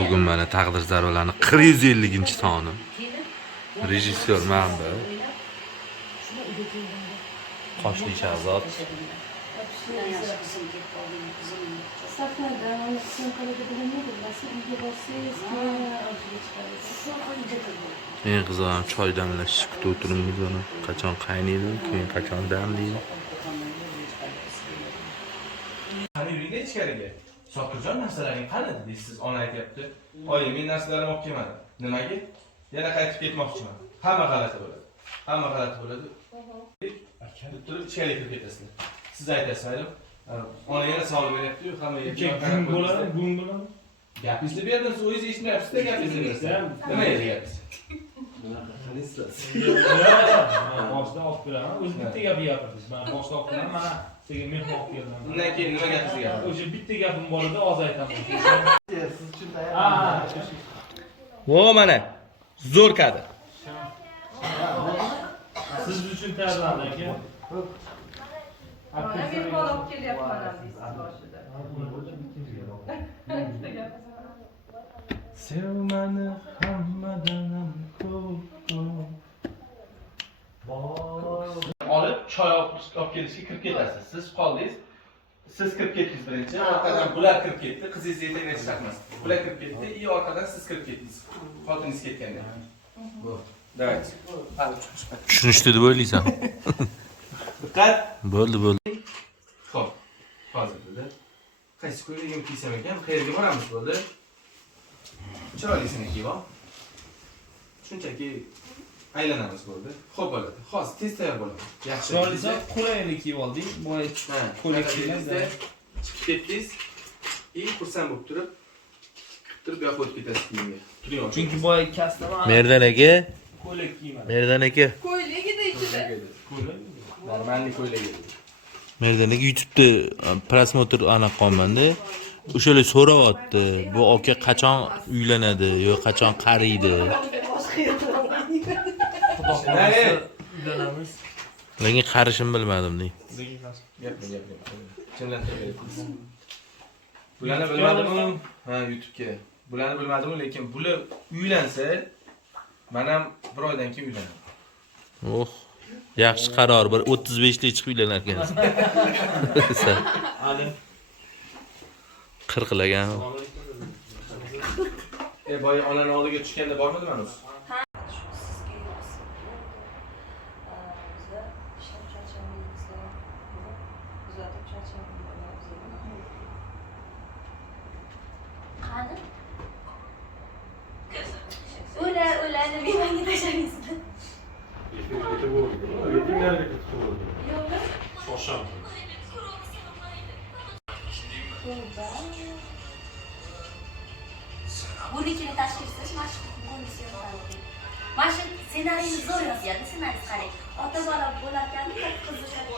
Bugun mana Taqdir zarbalarining 450-soni. Rejissyor Manda. Qoshli Shahzod. Eng qiziq ham choy damlash kutib o'tiribmiz uni. Qachon qaynaydi, keyin qachon damlaydi. Qani yuring ichkariga. Sokirjon narsalaring qani deysiz, ona aytibdi. Oyi, men narsalarimni olib kelmadim. Nimaga? Yana qaytib ketmoqchiman. Hamma g'alati bo'ladi. Hamma g'alati bo'ladi. Turib ichkariga kirib ketasizlar. Siz aytasiz, ayrim. Ona yana savol beryapti-yu, hamma yerga qarab bo'ladi. Bugun bo'ladi. Gapingizni berdim, o'zingiz eshitmayapsiz-da, gapingizni berasiz. Nima deyapsiz? Bunaqa qilasiz. Boshdan olib beraman. O'zi bitta gap gapirsiz. Men boshdan olib beraman. Mana sizga mehmon olib keldim. Undan keyin nima gapingizni gapirasiz? O'sha bitta gapim bor edi, oz aytaman. Siz uchun tayyor. Vo mana. Zo'r kadr. Siz uchun tayyorlandi aka. Men mehmon olib kelyapman deysiz boshida. Sevmani hammadan ham ko'p. Olib choy olib kelishga kirib ketasiz. Siz qoldingiz. Siz kirib ketdingiz birinchi, orqadan bular kirib ketdi. Qizingiz yetaklaysiz chiqmas. Bular kirib ketdi, и orqadan siz kirib ketdingiz. Xotiningiz ketganda. Bu. Давайте. Tushunishdi deb o'ylaysan. Diqqat. Bo'ldi. Xo'p. Hozir bo'ldi. Qaysi ko'ylagim kiysam ekan? Qayerga boramiz bo'ldi? Chiroylisini kiyib ol. Shunchaki aylanamiz bo'ldi. Xo'p bo'ladi. Hozir tez tayyor bo'lamiz. Yaxshi. Chiroylisa qulaylik kiyib oldik. Boya ko'ylak kiymangizda chiqib ketdingiz. Xursand bo'lib turib bu yoqqa o'tib ketasiz kiyimga. Turing. chunki boya kastam Merdan aka, ko'ylak kiymadi. Merdan aka. Ko'ylagida ichida. Normalniy ko'ylagi. Merdan aka YouTube'da prosmotr ana qolmanda. O'shalar so'rayapti. Bu aka qachon uylanadi yoki qachon qariydi? Uylanamiz. Lekin qarishim bilmadim deng. Gap. Chinlantirib. Bularni bilmadimmi? Ha, YouTube'ga. Bularni bilmadimmi, lekin bular uylansa, men ham bir oydan keyin uylanaman. Oh. Yaxshi qaror. Bir 35 da chiqib uylanar ekansiz. Ali. 40 lagan. Boya onani oldiga tushganda bormidi mana o'zi? Qani? O'yladi, mevangga tashlaysizlar. Bunikini tashkil qilish mashq komissiya bo'ladi. Mana shu ssenariyni zo'r yozyapti, ssenariyni qarang. Ota bola bo'larkan, qiziqadi.